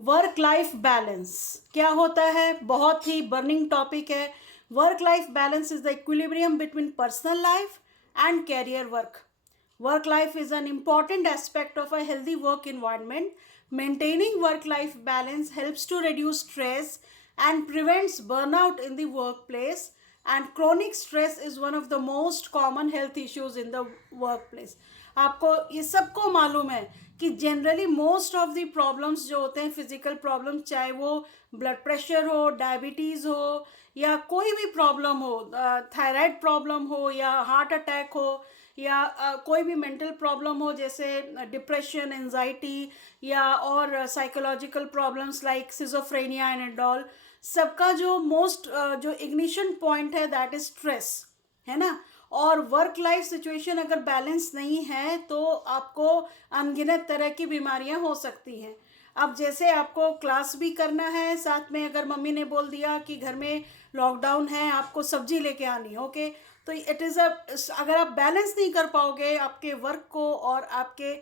Work life balance क्या होता है? बहुत ही बर्निंग टॉपिक है। Work life balance is the equilibrium between personal life and career work. Work life is an important aspect of a healthy work environment. Maintaining work life balance helps to reduce stress and prevents burnout in the workplace. And chronic stress is one of the most common health issues in the workplace. आपको ये सबको मालूम है कि generally most of the problems जो होते हैं physical problems, चाहे वो ब्लड प्रेशर हो, डायबिटीज़ हो, या कोई भी प्रॉब्लम हो, थायराइड प्रॉब्लम हो या हार्ट अटैक हो, या कोई भी मेंटल प्रॉब्लम हो जैसे डिप्रेशन, एंजाइटी, या और psychological problems like schizophrenia and all, सबका जो मोस्ट जो इग्निशन पॉइंट है दैट इज स्ट्रेस, है ना. और वर्क लाइफ सिचुएशन अगर बैलेंस नहीं है तो आपको अनगिनत तरह की बीमारियां हो सकती हैं. अब जैसे आपको क्लास भी करना है, साथ में अगर मम्मी ने बोल दिया कि घर में लॉकडाउन है, आपको सब्जी लेके आनी है, ओके, तो इट इज़ अ, अगर आप बैलेंस नहीं कर पाओगे आपके वर्क को और आपके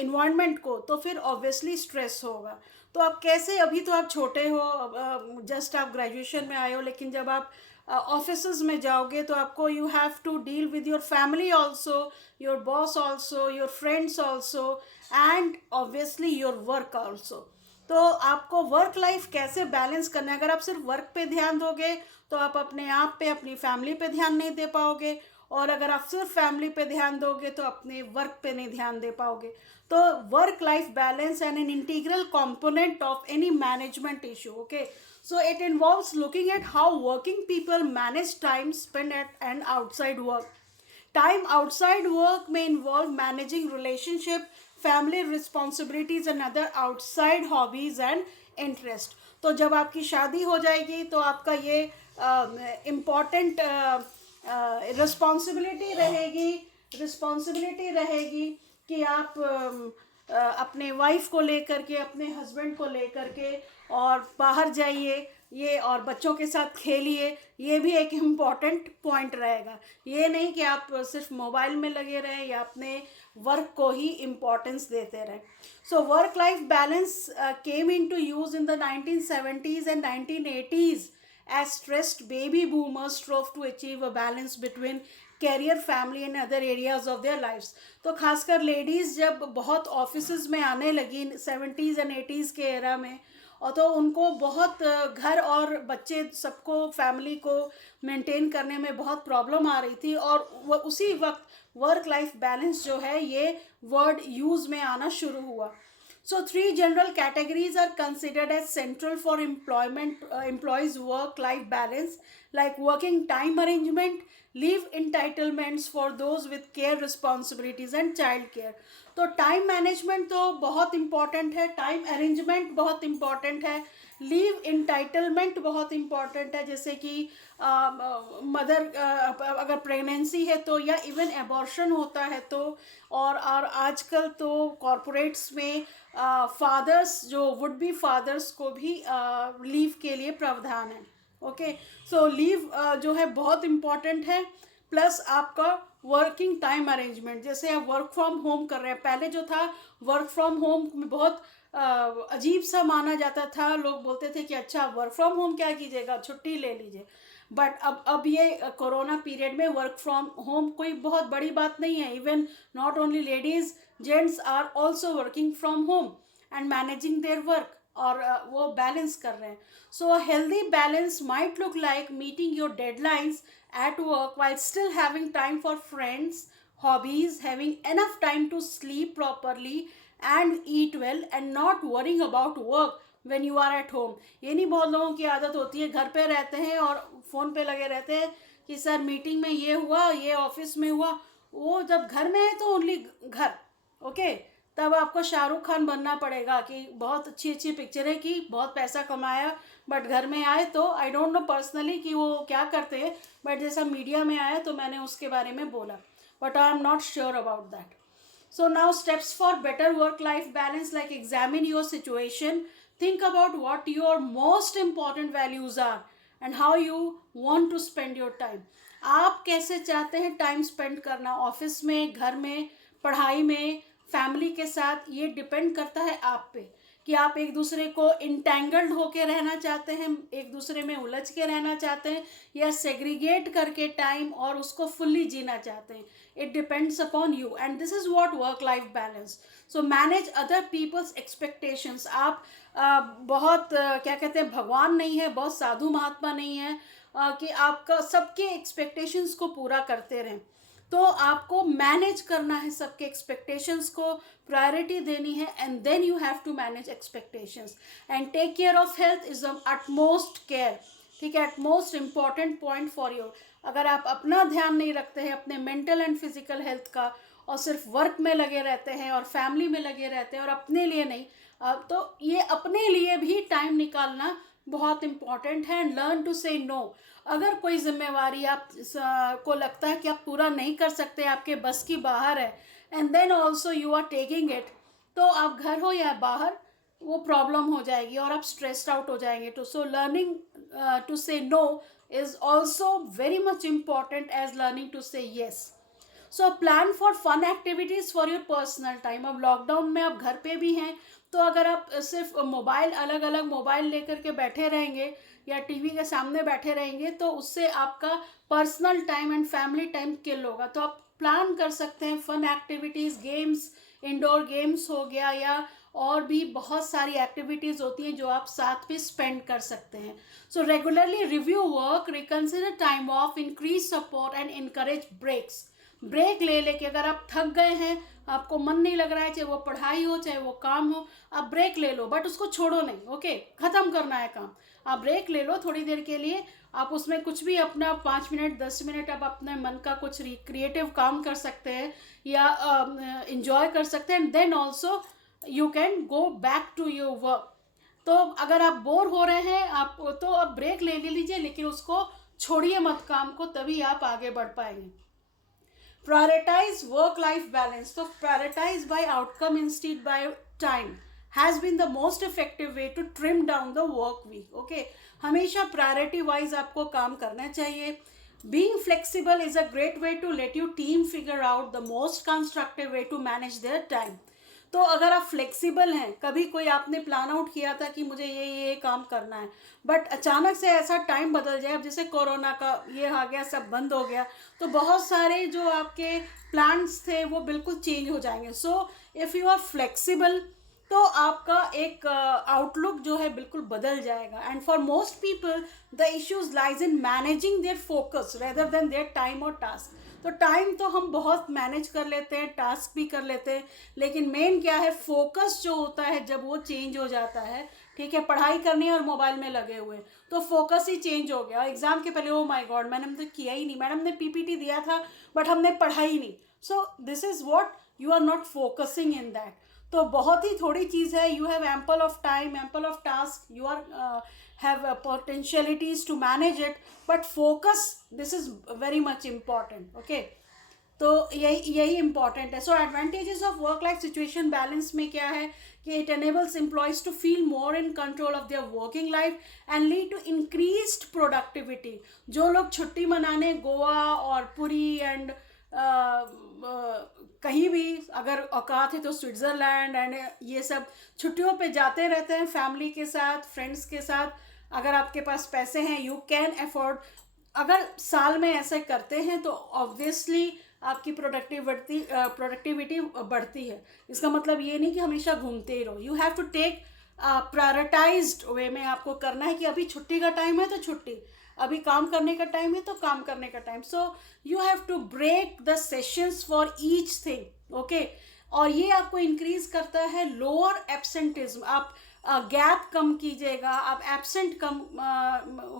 इन्वायरमेंट को, तो फिर ऑब्वियसली स्ट्रेस होगा. तो आप कैसे, अभी तो आप छोटे हो, जस्ट आप ग्रेजुएशन में आए हो, लेकिन जब आप ऑफिस में जाओगे तो आपको you have to deal with your family also, your boss also, your friends also, and obviously your work also. तो आपको वर्क लाइफ कैसे बैलेंस करना है? अगर आप सिर्फ वर्क पे ध्यान दोगे तो आप अपने आप पे, अपनी फैमिली पे ध्यान नहीं दे पाओगे, और अगर आप सिर्फ फैमिली पे ध्यान दोगे तो अपने वर्क पे नहीं ध्यान दे पाओगे. तो work life balance and an integral component of any management issue. Okay, so it involves looking at how working people manage time spent at and outside work. Time outside work may involve managing relationship, family responsibilities and other outside hobbies and interest. तो जब आपकी शादी हो जाएगी तो आपका ये important responsibility रहेगी कि आप अपने वाइफ को लेकर के, अपने हस्बैंड को लेकर के और बाहर जाइए, ये और बच्चों के साथ खेलिए. ये भी एक इम्पॉर्टेंट पॉइंट रहेगा. ये नहीं कि आप सिर्फ मोबाइल में लगे रहें या अपने वर्क को ही इम्पोर्टेंस देते रहें. So work life balance came in to use in the 1970s and 1980s as stressed baby boomers strove to achieve a balance between career, family and other areas of their lifes. तो खासकर ladies जब बहुत office में आने लगी 70s and 80s के era में, और तो उनको बहुत घर और बच्चे सबको, फैमिली को मेंटेन करने में बहुत प्रॉब्लम आ रही थी, और वो उसी वक्त वर्क लाइफ बैलेंस जो है ये वर्ड यूज़ में आना शुरू हुआ. So three general categories are considered as central for employees' work-life balance, like working time arrangement, leave entitlements for those with care responsibilities and child care. तो time management तो बहुत इम्पॉर्टेंट है, time arrangement बहुत important है, leave entitlement बहुत important है, जैसे कि मदर अगर प्रेगनेंसी है तो, या इवन एबॉर्शन होता है तो, और आजकल तो कॉरपोरेट्स में फादर्स, जो वुड बी फादर्स को भी लीव के लिए प्रावधान है. ओके, सो लीव जो है बहुत इम्पॉर्टेंट है. प्लस आपका वर्किंग टाइम अरेंजमेंट, जैसे आप वर्क फ्रॉम होम कर रहे हैं, पहले जो था वर्क फ्रॉम होम में बहुत अजीब सा माना जाता था. लोग बोलते थे कि अच्छा वर्क फ्रॉम होम क्या कीजिएगा, छुट्टी ले लीजिए. बट अब ये कोरोना पीरियड में वर्क फ्रॉम होम कोई बहुत बड़ी बात नहीं है. Even not only ladies, gents are also working from home and managing their work, और वो बैलेंस कर रहे हैं. So healthy balance might look like meeting your deadlines at work while still having time for friends, hobbies, having enough time to sleep properly and eat well, and not worrying about work when you are at home. ये नहीं, बहुत लोगों की आदत होती है घर पे रहते हैं और फ़ोन पे लगे रहते हैं कि सर मीटिंग में ये हुआ, ये ऑफिस में हुआ. वो जब घर में है तो ओनली घर, ओके, तब आपको शाहरुख खान बनना पड़ेगा कि बहुत अच्छी अच्छी पिक्चरें की, बहुत पैसा कमाया, बट घर में आए तो आई डोंट नो पर्सनली कि वो क्या करते हैं, बट जैसा मीडिया में आया तो मैंने उसके बारे में बोला, but I am not sure about that. So now steps for better work life balance, like examine your situation, think about what your most important values are and how you want to spend your time. आप कैसे चाहते हैं time spend करना, office में, घर में, पढ़ाई में, फैमिली के साथ. ये डिपेंड करता है आप पे कि आप एक दूसरे को इंटेंगल्ड होके रहना चाहते हैं, एक दूसरे में उलझ के रहना चाहते हैं, या सेग्रीगेट करके टाइम और उसको फुल्ली जीना चाहते हैं. It depends upon you and this is what work life balance. So manage other peoples expectations. आप बहुत क्या कहते हैं, भगवान नहीं है, बहुत साधु महात्मा नहीं है कि आपका सबके एक्सपेक्टेशंस को पूरा करते रहें. तो आपको मैनेज करना है सबके एक्सपेक्टेशंस को, प्रायोरिटी देनी है, and then you have to manage expectations and take care of health is the utmost care. ठीक है, utmost important point for you. अगर आप अपना ध्यान नहीं रखते हैं अपने मेंटल एंड फिजिकल हेल्थ का, और सिर्फ वर्क में लगे रहते हैं और फैमिली में लगे रहते हैं और अपने लिए नहीं, तो ये अपने लिए भी टाइम निकालना बहुत इम्पॉर्टेंट है. And learn to say no. अगर कोई जिम्मेवारी आप को लगता है कि आप पूरा नहीं कर सकते, आपके बस की बाहर है, and then also you are taking it, तो आप घर हो या बाहर, वो प्रॉब्लम हो जाएगी और आप स्ट्रेस्ड आउट हो जाएंगे. तो so learning to say no is also very much important as learning to say yes. So plan for fun activities for your personal time. अब लॉकडाउन में आप घर पे भी हैं, तो अगर आप सिर्फ मोबाइल, अलग अलग मोबाइल लेकर के बैठे रहेंगे या टीवी के सामने बैठे रहेंगे, तो उससे आपका personal time and family time kill होगा. तो आप प्लान कर सकते हैं fun activities, games, indoor games हो गया, या और भी बहुत सारी एक्टिविटीज़ होती हैं जो आप साथ में स्पेंड कर सकते हैं. So regularly review work, reconsider time off, increase support and encourage breaks. Break ले लेके, अगर आप थक गए हैं, आपको मन नहीं लग रहा है, चाहे वो पढ़ाई हो चाहे वो काम हो, आप ब्रेक ले लो, बट उसको छोड़ो नहीं. ओके, ख़त्म करना है काम, आप ब्रेक ले लो थोड़ी देर के लिए. आप उसमें कुछ भी अपना 5 मिनट 10 मिनट आप अपने मन का कुछ क्रिएटिव काम कर सकते हैं या इंजॉय कर सकते हैं. And then also you can go back to your work. तो अगर आप बोर हो रहे हैं, आप तो अब ब्रेक ले लीजिए, लेकिन उसको छोड़िए मत काम को, तभी आप आगे बढ़ पाएंगे. Prioritize work-life balance. So prioritize by outcome instead by time has been the most effective way to trim down the work week. Okay, हमेशा priority wise आपको काम करना चाहिए. Being flexible is a great way to let your team figure out the most constructive way to manage their time. तो अगर आप flexible हैं, कभी कोई आपने प्लान आउट किया था कि मुझे ये काम करना है, बट अचानक से ऐसा टाइम बदल जाए, अब जैसे कोरोना का ये आ गया, सब बंद हो गया, तो बहुत सारे जो आपके प्लान्स थे वो बिल्कुल चेंज हो जाएंगे. So if you are flexible, तो आपका एक आउटलुक जो है बिल्कुल बदल जाएगा. And for most people the issues lies in managing their focus rather than their time और टास्क. तो टाइम तो हम बहुत मैनेज कर लेते हैं, टास्क भी कर लेते हैं, लेकिन मेन क्या है, फोकस जो होता है जब वो चेंज हो जाता है. ठीक है, पढ़ाई करनी है और मोबाइल में लगे हुए, तो फोकस ही चेंज हो गया. एग्जाम के पहले, ओ माय गॉड, मैंने तो किया ही नहीं, मैडम ने पीपीटी दिया था बट हमने पढ़ा ही नहीं. So this is what you are not focusing in that. तो बहुत ही थोड़ी चीज़ है. You have ample of time, ample of task, you are have potentialities to manage it, but focus, this is very much important. Okay, तो यही important है. So advantages of work life situation balance में क्या है कि it enables employees to feel more in control of their working life and lead to increased productivity. जो लोग छुट्टी मनाने गोवा और पुरी एंड कहीं भी अगर औकात है तो स्विट्ज़रलैंड एंड ये सब छुट्टियों पे जाते रहते हैं फैमिली के साथ, फ्रेंड्स के साथ. अगर आपके पास पैसे हैं, यू कैन अफोर्ड. अगर साल में ऐसे करते हैं तो ऑब्वियसली आपकी प्रोडक्टिविटी बढ़ती है. इसका मतलब ये नहीं कि हमेशा घूमते ही रहो. You have to take prioritized way में आपको करना है कि अभी छुट्टी का टाइम है तो छुट्टी, अभी काम करने का टाइम है तो काम करने का time. So you have to break the sessions for each thing. Okay, और ये आपको इंक्रीज करता है लोअर एब्सेंटिज्म. आप गैप कम कीजिएगा, आप एब्सेंट कम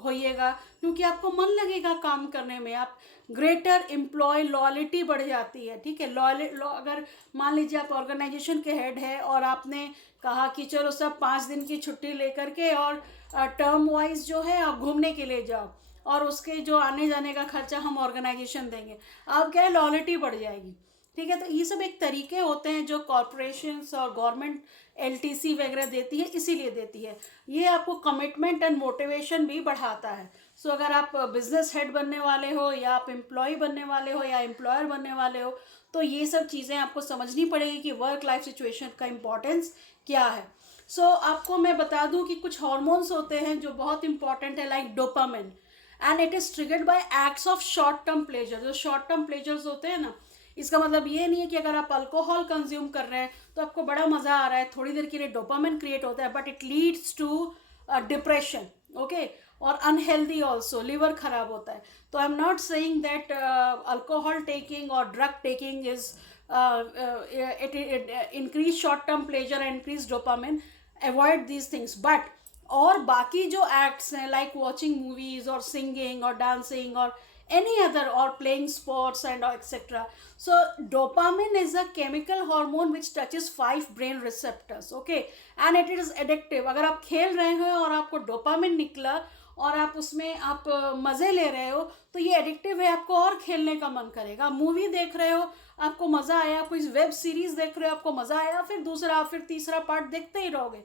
होइएगा, क्योंकि आपको मन लगेगा काम करने में. आप ग्रेटर एम्प्लॉय लॉयल्टी बढ़ जाती है. ठीक है, अगर मान लीजिए आप ऑर्गेनाइजेशन के हेड है और आपने कहा कि चलो सब 5 दिन की छुट्टी लेकर के और टर्म वाइज जो है आप घूमने के लिए जाओ और उसके जो आने जाने का खर्चा हम ऑर्गेनाइजेशन देंगे, अब क्या है, लॉयल्टी बढ़ जाएगी. ठीक है, तो ये सब एक तरीके होते हैं जो कॉरपोरेशंस और गवर्नमेंट एलटीसी वगैरह देती है, इसीलिए देती है. ये आपको कमिटमेंट एंड मोटिवेशन भी बढ़ाता है. सो अगर आप बिजनेस हेड बनने वाले हो या आप एम्प्लॉय बनने वाले हो या एम्प्लॉयर बनने वाले हो, तो ये सब चीज़ें आपको समझनी पड़ेगी कि वर्क लाइफ सिचुएशन का इम्पोर्टेंस क्या है. सो आपको मैं बता दूं कि कुछ हार्मोन्स होते हैं जो बहुत इंपॉर्टेंट है, like dopamine, and it is triggered by acts of short term pleasure. जो शॉर्ट टर्म प्लेजर्स होते हैं ना, इसका मतलब ये नहीं है कि अगर आप अल्कोहल कंज्यूम कर रहे हैं तो आपको बड़ा मज़ा आ रहा है, थोड़ी देर के लिए डोपामिन क्रिएट होता है, but it leads to depression, okay, और अनहेल्दी ऑल्सो, लिवर खराब होता है। तो I am not saying that alcohol taking और drug taking is it increase short term pleasure and increase dopamine, avoid these things, but और बाकी जो acts हैं like watching movies or singing or dancing or any other or playing sports and etc. So dopamine is a chemical hormone which touches 5 brain receptors, okay, and it is addictive. अगर आप खेल रहे हो और आपको dopamine निकला और आप उसमें आप मज़े ले रहे हो तो ये एडिक्टिव है, आपको और खेलने का मन करेगा। मूवी देख रहे हो, आपको मज़ा आया, कोई वेब सीरीज़ देख रहे हो, आपको मज़ा आया, फिर दूसरा फिर तीसरा पार्ट देखते ही रहोगे।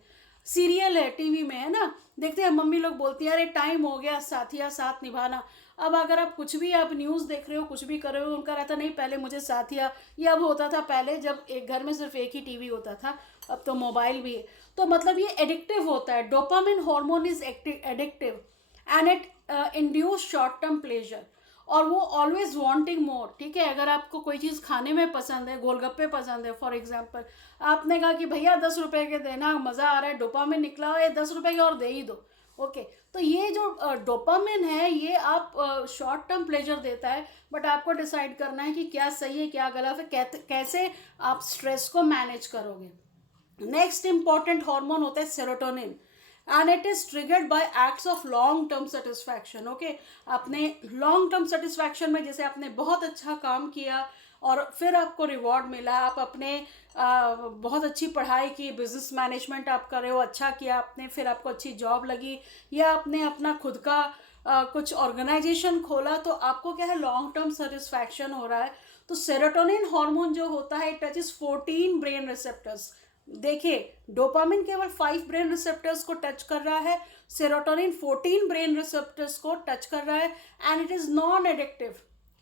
सीरियल है टीवी में, है ना, देखते हैं, मम्मी लोग बोलती है अरे टाइम हो गया साथिया साथ निभाना। अब अगर आप कुछ भी आप न्यूज़ देख रहे हो, कुछ भी कर रहे हो, उनका रहता नहीं पहले मुझे साथिया, ये अब होता था पहले जब एक घर में सिर्फ एक ही टीवी होता था, अब तो मोबाइल भी है। तो मतलब ये एडिक्टिव होता है, dopamine hormone is addictive and it induce short term pleasure, और वो ऑलवेज वांटिंग मोर, ठीक है। अगर आपको कोई चीज़ खाने में पसंद है, गोलगप्पे पसंद है फॉर एग्जांपल, आपने कहा कि भैया 10 रुपए के देना, मज़ा आ रहा है, डोपामिन निकला है, 10 रुपए के और दे ही दो, ओके। तो ये जो डोपामिन है ये आप शॉर्ट टर्म प्लेजर देता है, बट आपको डिसाइड करना है कि क्या सही है क्या गलत है, कैसे आप स्ट्रेस को मैनेज करोगे। नेक्स्ट इंपॉर्टेंट हार्मोन होता है serotonin, and it is triggered by acts of long term satisfaction, okay. आपने लॉन्ग टर्म सेटिस्फैक्शन में जैसे आपने बहुत अच्छा काम किया और फिर आपको रिवॉर्ड मिला, आप अपने बहुत अच्छी पढ़ाई की, बिजनेस मैनेजमेंट आप कर रहे हो, अच्छा किया आपने, फिर आपको अच्छी जॉब लगी, या आपने अपना खुद का कुछ ऑर्गेनाइजेशन खोला, तो आपको क्या है, लॉन्ग टर्म सेटिस्फैक्शन हो रहा है। तो सेरोटोनिन हार्मोन जो होता है इट टचेस 14 ब्रेन रिसेप्टर्स। देखिए, डोपामिन केवल 5 ब्रेन रिसेप्टर्स को टच कर रहा है, सेरोटोनिन 14 ब्रेन रिसेप्टर्स को टच कर रहा है, and it is non addictive,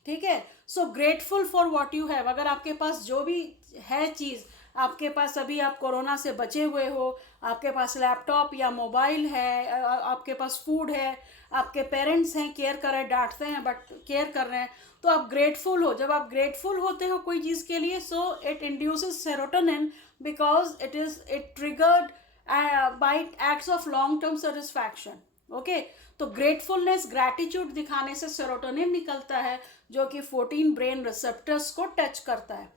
ठीक है। So grateful for what you have. अगर आपके पास जो भी है चीज़, आपके पास अभी आप कोरोना से बचे हुए हो, आपके पास लैपटॉप या मोबाइल है, आपके पास फूड है, आपके पेरेंट्स हैं, केयर कर रहे हैं, डांटते हैं बट केयर कर रहे हैं, तो आप ग्रेटफुल हो। जब आप ग्रेटफुल होते हो कोई चीज़ के लिए, so it induces serotonin because it triggered by acts of long term satisfaction, okay. तो ग्रेटफुलनेस, ग्रैटिट्यूड दिखाने से सेरोटोनिन निकलता है जो कि 14 ब्रेन रिसेप्टर्स को टच करता है।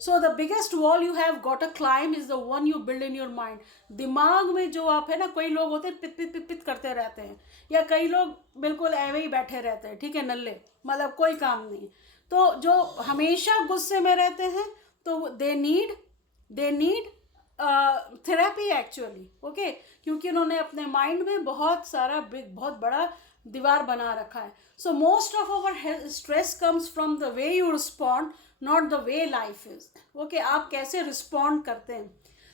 So the biggest wall you have got a climb is the one you build in your mind. दिमाग में जो आप है ना, कई लोग होते हैं पित पित पित पित करते रहते हैं, या कई लोग बिल्कुल ऐवे ही बैठे रहते हैं, ठीक है, नल्ले, मतलब कोई काम नहीं। तो जो हमेशा गुस्से में रहते हैं तो they need therapy actually, okay, क्योंकि उन्होंने अपने माइंड में बहुत सारा बहुत बड़ा दीवार बना रखा है। So most of our stress comes from the way you respond, not the way life is, okay. आप कैसे रिस्पॉन्ड करते हैं।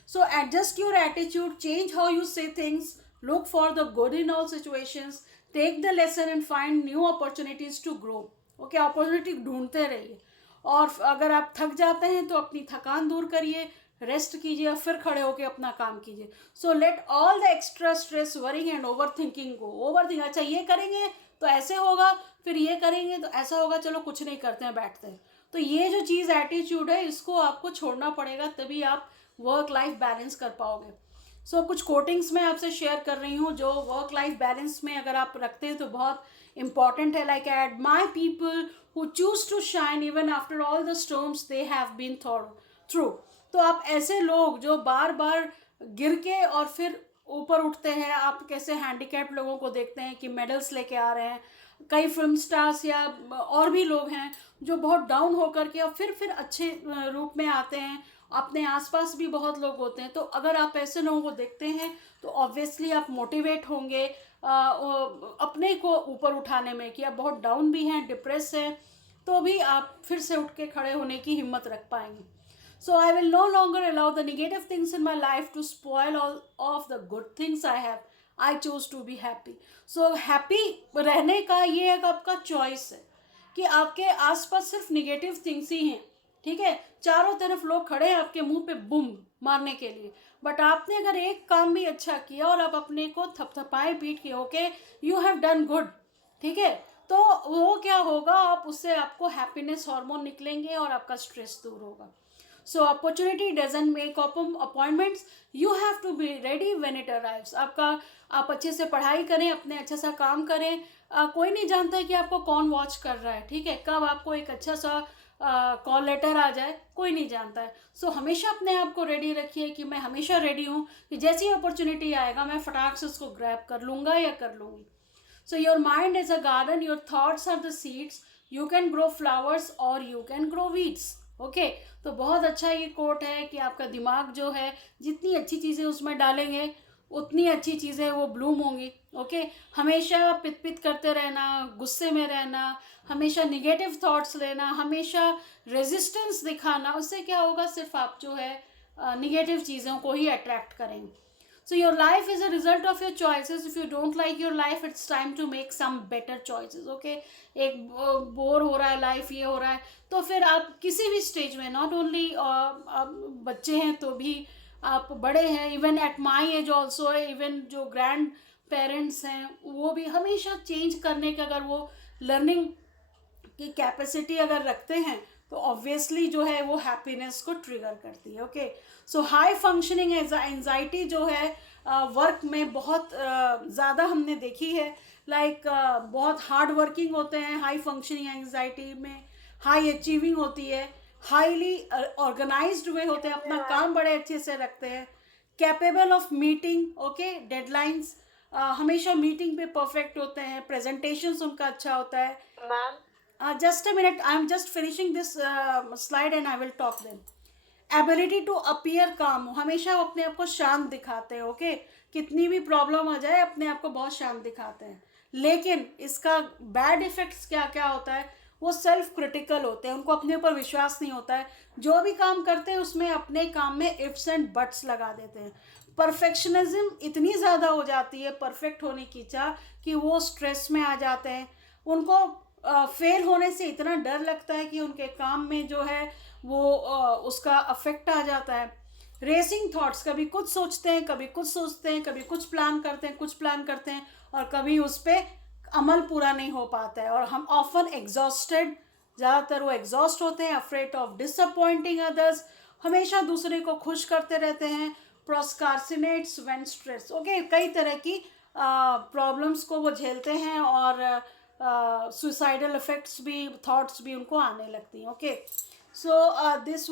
So adjust your attitude, change how you say things, look for the good in all situations, take the lesson and find new opportunities to grow, okay। Opportunity ढूंढते रहिए, और अगर आप थक जाते हैं तो अपनी थकान दूर करिए, रेस्ट कीजिए, और फिर खड़े होकर अपना काम कीजिए। So let all the extra stress, worrying and over thinking को, ओवर थिंक, अच्छा ये करेंगे तो ऐसे होगा, फिर ये करेंगे तो ऐसा होगा, चलो कुछ नहीं करते हैं, बैठते हैं। तो ये जो चीज़ एटीट्यूड है इसको आपको छोड़ना पड़ेगा, तभी आप वर्क लाइफ बैलेंस कर पाओगे। सो कुछ कोटिंग्स मैं आपसे शेयर कर रही हूँ जो वर्क लाइफ बैलेंस में अगर आप रखते हैं तो बहुत इंपॉर्टेंट है। Like, I admire people who choose to shine even after all the storms they have been through. तो आप ऐसे लोग जो बार बार गिर के और फिर ऊपर उठते हैं, आप कैसे हैंडीकैप लोगों को देखते हैं कि मेडल्स लेके आ रहे हैं, कई फिल्म स्टार्स या और भी लोग हैं जो बहुत डाउन होकर के और फिर अच्छे रूप में आते हैं। अपने आसपास भी बहुत लोग होते हैं, तो अगर आप ऐसे लोगों को देखते हैं तो ऑब्वियसली आप मोटिवेट होंगे अपने को ऊपर उठाने में, कि आप बहुत डाउन भी हैं, डिप्रेस हैं, तो भी आप फिर से उठ के खड़े होने की हिम्मत रख पाएंगे। So I will no longer allow the negative things in my life to spoil all of the good things I have. I chose to be happy. So happy रहने का ये एक आपका चॉइस है कि आपके आसपास सिर्फ नेगेटिव थिंग्स ही हैं, ठीक है। चारों तरफ लोग खड़े हैं आपके मुंह पे बूम मारने के लिए, बट आपने अगर एक काम भी अच्छा किया और आप अपने को थपथपाए पीट के, okay you have done good, ठीक है, तो वो क्या होगा, आप उससे आपको हैप्पीनेस हार्मोन निकलेंगे और आपका स्ट्रेस दूर होगा. So opportunity doesn't make appointments, you have to be ready when it arrives. आप अच्छे से पढ़ाई करें, अपने अच्छा सा काम करें. कोई नहीं जानता है कि आपको कौन वॉच कर रहा है, ठीक है, कब आपको एक अच्छा सा कॉल लेटर आ जाए, कोई नहीं जानता है. सो हमेशा अपने आप को रेडी रखिए कि मैं हमेशा रेडी हूँ कि जैसी अपॉर्चुनिटी आएगा मैं फटाक से उसको ग्रैब कर लूँगा या कर लूँगी. So your mind is a garden, your thoughts are the seeds, you can grow flowers or you can grow weeds. Okay, तो बहुत अच्छा ये कोट है कि आपका दिमाग जो है जितनी अच्छी चीज़ें उसमें डालेंगे उतनी अच्छी चीज़ें वो ब्लूम होंगी. ओके, हमेशा पित पित करते रहना, गुस्से में रहना, हमेशा निगेटिव थॉट्स लेना, हमेशा रेजिस्टेंस दिखाना, उससे क्या होगा, सिर्फ आप जो है निगेटिव चीज़ों को ही अट्रैक्ट करेंगे. So your life is a result of your choices. If you don't like your life, it's time to make some better choices. Okay? एक बोर हो रहा है लाइफ, ये हो रहा है, तो फिर आप किसी भी स्टेज में, नॉट ओनली आप बच्चे हैं तो भी, आप बड़े हैं, even at my age also, even जो ग्रैंड पेरेंट्स हैं वो भी हमेशा चेंज करने का, अगर वो लर्निंग की कैपेसिटी अगर रखते हैं तो ऑब्वियसली जो है वो हैप्पीनेस को ट्रिगर करती है. ओके, सो हाई फंक्शनिंग एंजाइटी जो है वर्क में बहुत ज़्यादा हमने देखी है. लाइक बहुत हार्ड वर्किंग होते हैं हाई फंक्शनिंग एंजाइटी में, हाई अचीविंग होती है, हाईली ऑर्गेनाइज्ड हुए होते हैं, अपना काम बड़े अच्छे से रखते हैं, capable of meeting, okay, deadlines, हमेशा मीटिंग पे परफेक्ट होते हैं, प्रेजेंटेशंस उनका अच्छा होता है. Ma'am Just a minute, I'm just finishing this slide and I will talk then. Ability to appear calm, हमेशा वो अपने आप को शांत दिखाते हैं. ओके, कितनी भी प्रॉब्लम आ जाए अपने आप को बहुत शांत दिखाते हैं. लेकिन इसका बैड इफेक्ट्स क्या क्या होता है, वो सेल्फ क्रिटिकल होते हैं, उनको अपने ऊपर विश्वास नहीं होता है, जो भी काम करते हैं उसमें अपने काम में इफ्स एंड बट्स लगा देते हैं. परफेक्शनिज्म इतनी ज़्यादा हो जाती है परफेक्ट होने की चाह कि वो स्ट्रेस में आ जाते हैं. उनको फेल होने से इतना डर लगता है कि उनके काम में जो है वो उसका अफेक्ट आ जाता है. रेसिंग थॉट्स, कभी कुछ सोचते हैं, कभी कुछ सोचते हैं, कभी कुछ प्लान करते हैं, कुछ प्लान करते हैं और कभी उस पर अमल पूरा नहीं हो पाता है. और हम ऑफन एग्जॉस्टेड, ज़्यादातर वो एग्जॉस्ट होते हैं, अफ्रेड ऑफ डिसअपॉइंटिंग अदर्स, हमेशा दूसरे को खुश करते रहते हैं, प्रोस्कार्सिनेट्स व्हेन स्ट्रेस. ओके, कई तरह की प्रॉब्लम्स को वो झेलते हैं और सुसाइडल इफेक्ट्स भी, थॉट्स भी उनको आने लगती हैं. Okay, so this